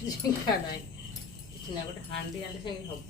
झिंका नहीं କିଛି ନା ଗୋଟେ ହାଣ୍ଡି ଆଣିଲେ ସେ ହବ।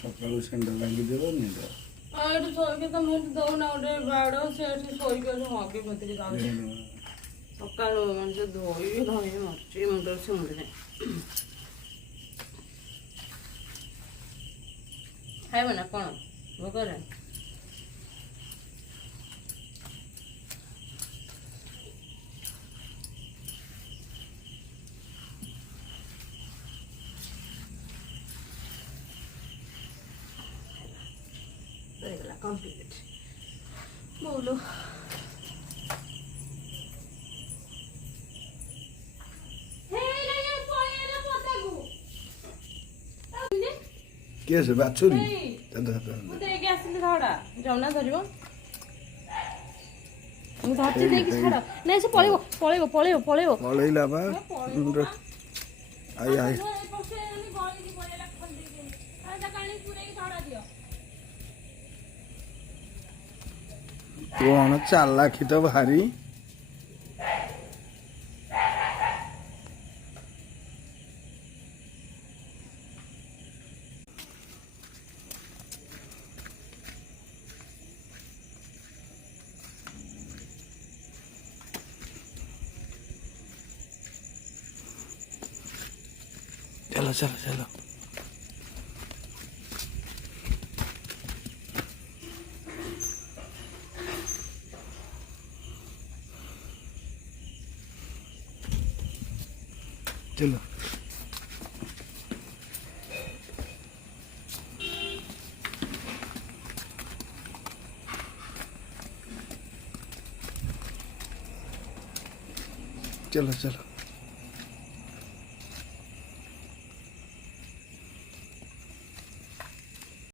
ସକାଳୁ ସେଣ୍ଡ ଭାଙ୍ଗି ଦେବନି ତ ଏଠି ଶୋଇକି ତ ମୁଁ ଦଉନା ଗୋଟେ ବାଡ଼ ସେ ଏଠି ଶୋଇକି ଏଠି ହଗି ମତିକି ଯାଉଛି। ସକାଳୁ ମଣିଷ ଧୋଇ ମାରୁଛି ମୁଣ୍ଡରେ ସେ ମୁଣ୍ଡ ନାହିଁ। ଖାଇବ ନା କ'ଣ ଭୋକରେ? Complete. Molo. କିଏ ସେ ବାଛୁରୀ? ମୁଁ ଦେଇକି ଆସିଲି ଧଡ଼ା ଯମୁନା ଧରିବ ମୁଁ ଧରିଛି ଦେଇକି ଛାଡ଼ ନାଇଁ ସେ ପଳେଇବ ପଳେଇବ ପଳେଇବ ପଳେଇବ ପଳେଇଲା ବା ଆଇ ଆଇ କଣ ଚାଲାଖି ତ ଭାରି। चलो चलो चलो चलो चलो चलो